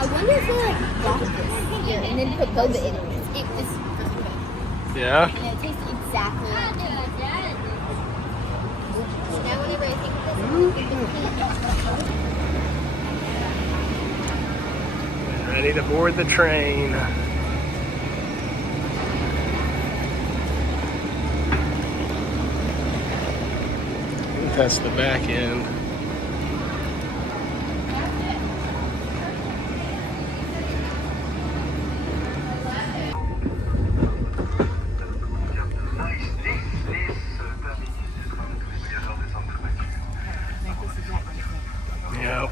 I wonder if they like got this here and then put boba in it. It was really good. Yeah? And it tastes exactly like it. So now whenever I think of this, Ready to board the train. That's the back end. Yep.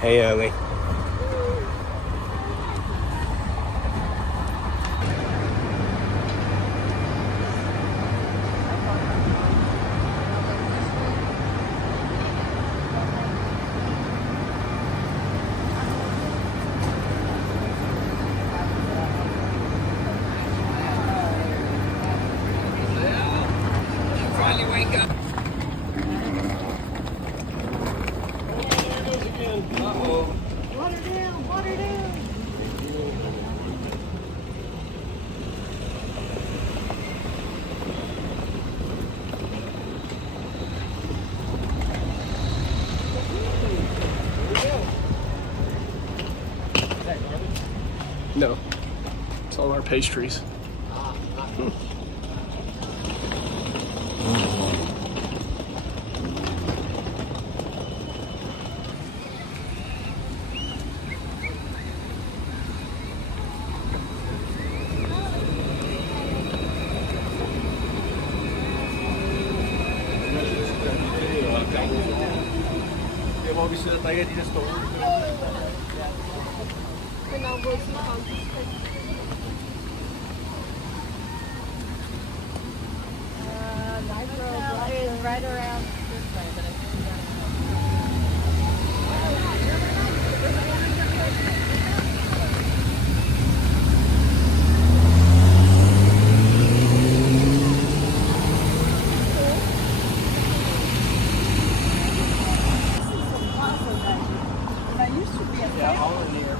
Hey, Ellie. Finally wake up. water down, water down. No. It's all our pastries. And I'll go see Nitro is right around this way, but I think we got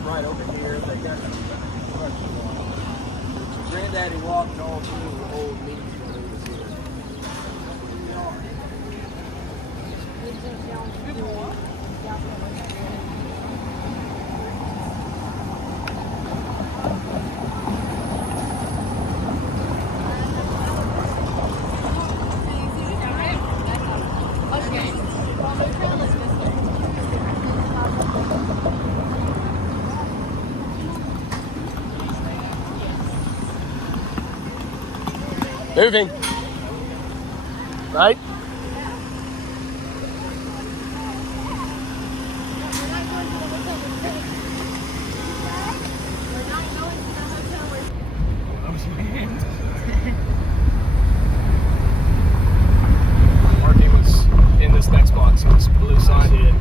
Right over here, they got Granddaddy walked all through the old meetings when he was here. Moving. Right? Marty was in this next box, so this blue sign here.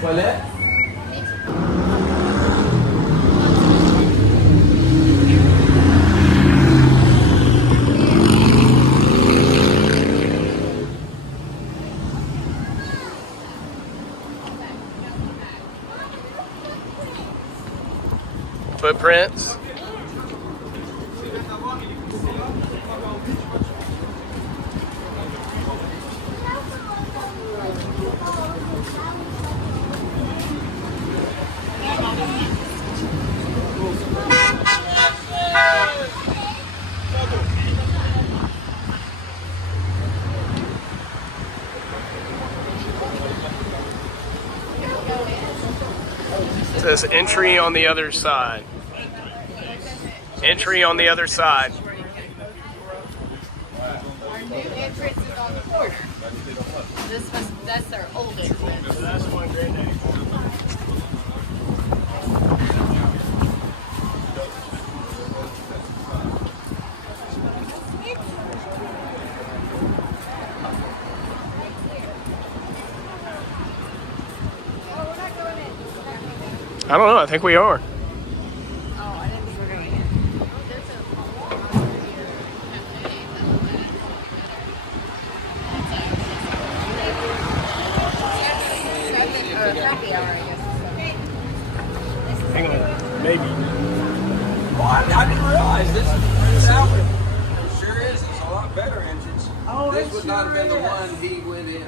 Toilet? Footprints. It says entry on the other side. Entry on the other side. Our new entrance is on the corner. That's our old entrance. That's one granddaddy. I don't know. I think we are. Oh, I didn't think we were going in. Happy hour, I guess. Hang on. Maybe. Oh, I didn't realize this Alfred. It sure is. It's a lot better engines. Oh, this would not have been the one he went in.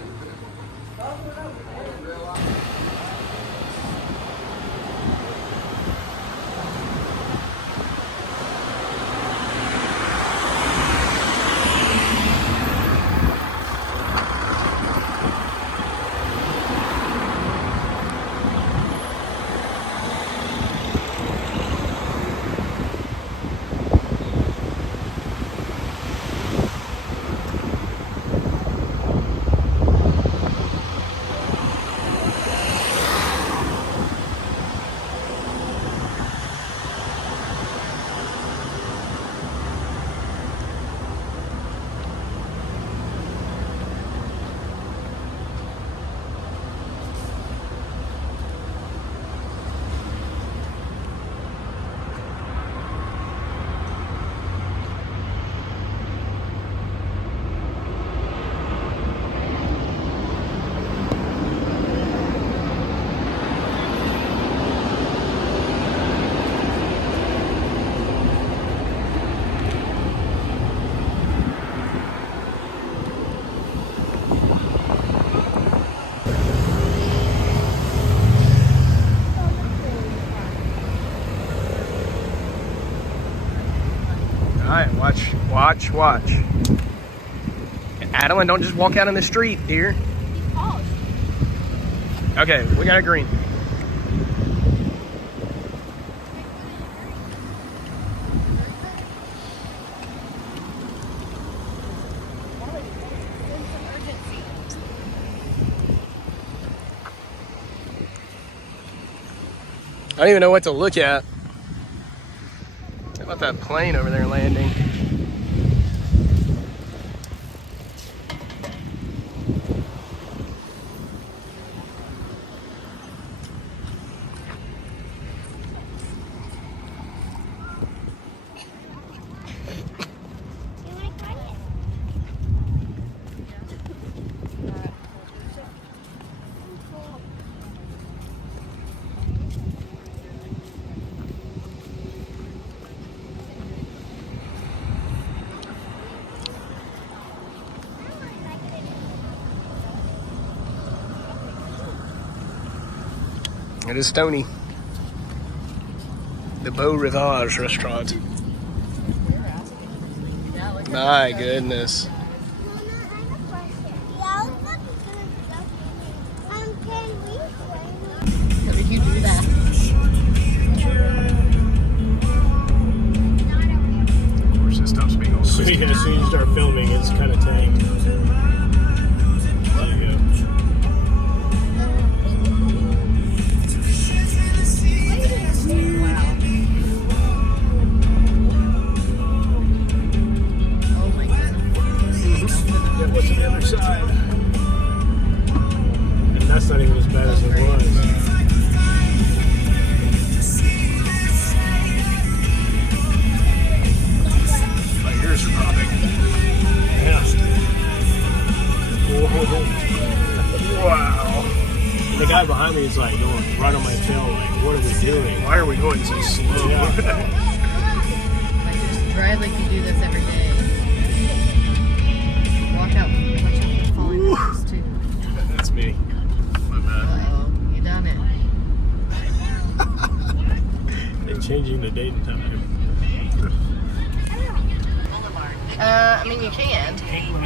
Alright, watch. Adeline, don't just walk out in the street, dear. Okay, we got a green. I don't even know what to look at. How about that plane over there landing? It is Stony. The Beau Rivage restaurant. My goodness. How did you do that? Of course, it stops being all So sweet. yeah, as soon as you start filming, it's kind of tanked. There you go. Oh my goodness. Yeah, what's on the other side? And that's not even as bad as it was. My ears are popping. Yeah. Wow. The guy behind me is like going right on my tail, like, what are we doing? Why are we going so slow? Yeah. Like just drive like you do this every day. Watch out for falling off too. That's me. My bad. Uh-oh, you done it. They're changing the date and time. I mean you can.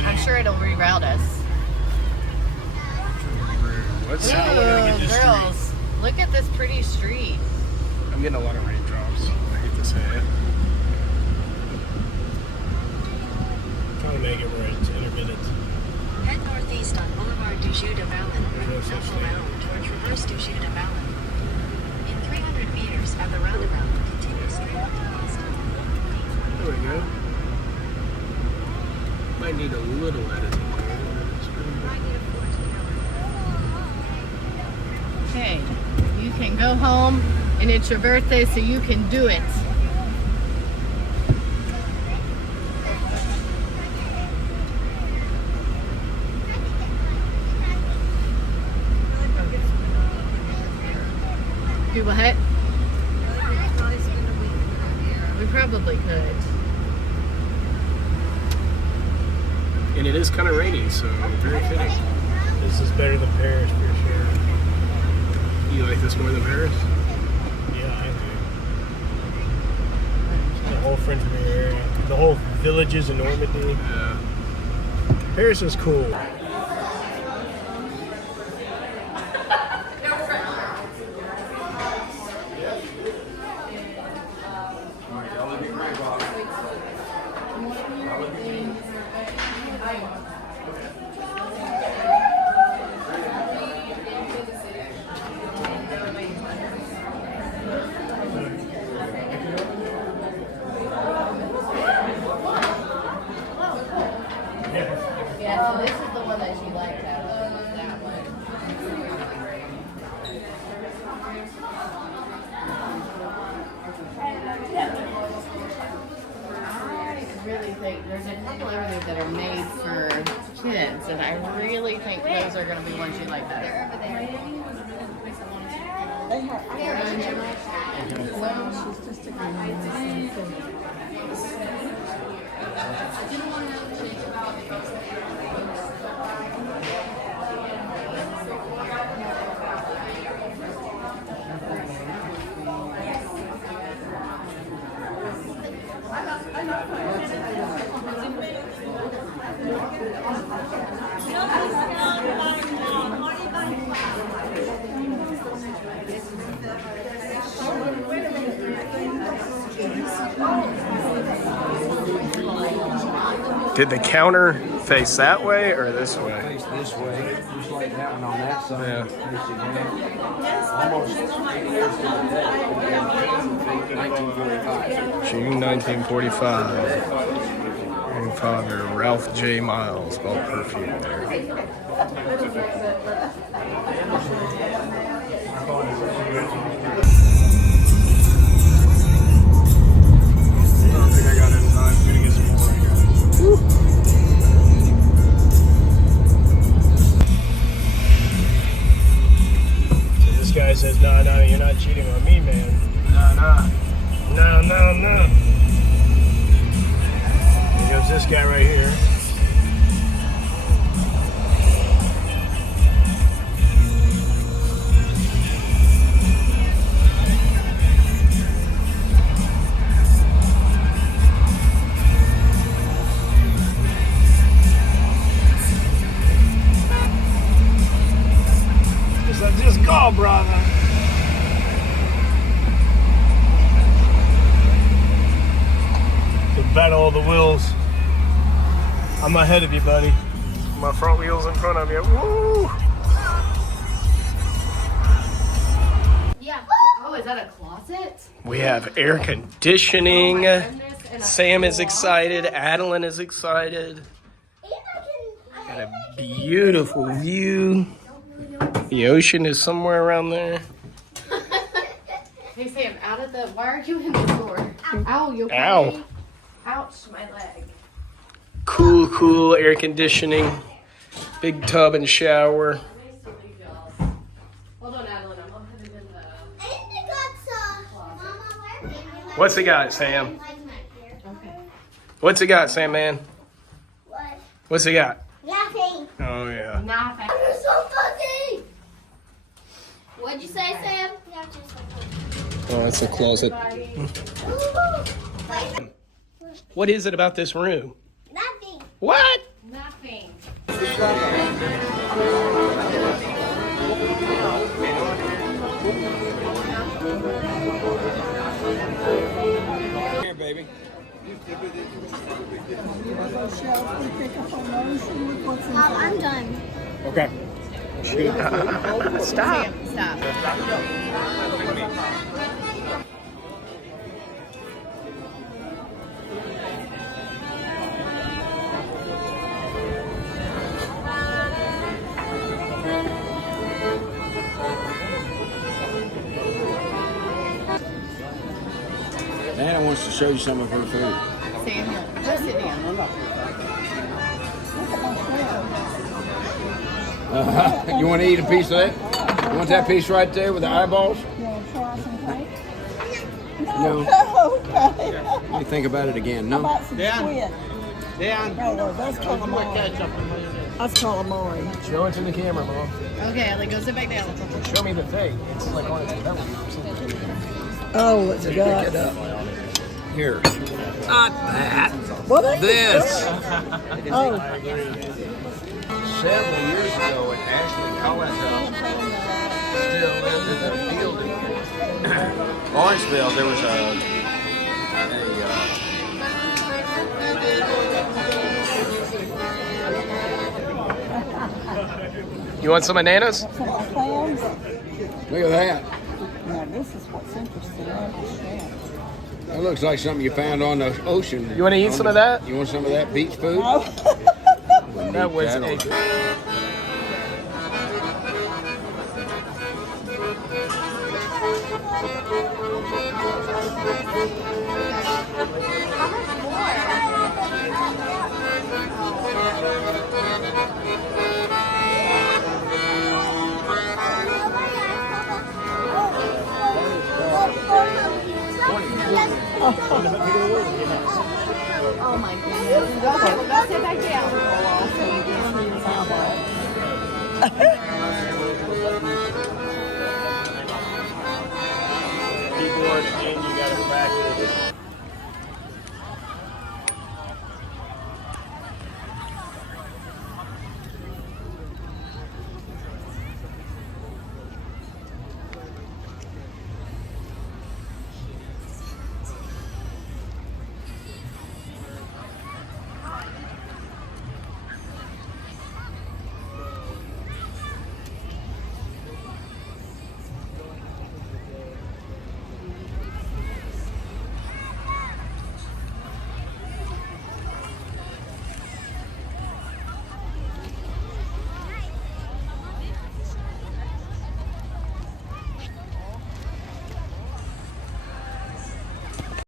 I'm sure it'll reroute us. What's Ooh, girls. Look at this pretty street. I'm getting a lot of raindrops. I hate to say it. Trying to make it where it's intermittent. Head northeast on Boulevard du Jus de Valin, Alpha Round, or traverse du Jus de Valin. In 300 meters at the roundabout, continuously northwest. There we go. Might need a little editing there. It's pretty good. Okay, you can go home and it's your birthday, so you can do it. Do what? We probably could. And it is kind of rainy, so very fitting. This is better than Paris for sure. You like this more than Paris? Yeah, I do. The whole French Riviera area, the whole villages in Normandy. Yeah. Paris is cool. Yeah, so this is the one that she liked out of that one. I really think there's a couple over there that are made for kids, and I really think those are going to be ones you like better. Did the counter face that way or this way? Face this way, just like that one on that side. Yeah. Facing that. Almost 80 years to the day. 1945. June 1945. Grandfather Ralph J. Miles bought perfume there. I don't think I got in time. I'm gonna get some more. So this guy says, no, you're not cheating on me, man. No. Here goes this guy right here. Just go, brother. The battle of the wheels. I'm ahead of you, buddy. My front wheel's in front of you. Woo! Yeah. Oh, is that a closet? We have air conditioning. Goodness, and a Sam is closet? excited. Adeline is excited. Got a beautiful view. The ocean is somewhere around there. Hey Sam, out of the. Why are you in the door? Ow, you okay? Ow. Ouch, my leg. Cool air conditioning. Big tub and shower. Hold on, Adeline. I'm gonna put it in the. What's it got, Sam? Okay. What's it got, Sam, man? What? What's it got? Nothing. Oh, yeah. Nothing. You're so funny. What'd you say, Sam? Oh, it's a closet. What is it about this room? Nothing. What? Nothing. I'm done. Okay. Stop. Stop. Nana wants to show you some of her food. Samuel, just sit down. You want to eat a piece of that? You want that piece right there with the eyeballs? No. Let me think about it again. No. Dan. That's calamari. Show it to the camera, Mom. Okay, Ellie, go sit back down. Show me the thing. It's like on its belly. Oh, it's got. Here. Not that. What is This. Oh, Several years ago at Ashley Collins House, still lived in the field in Lawrenceville. There was You want some bananas? some clams. look at that. Now, this is what's interesting. That looks like something you found on the ocean. You wanna eat some of that? You want some of that beach food? That was That a Oh my goodness.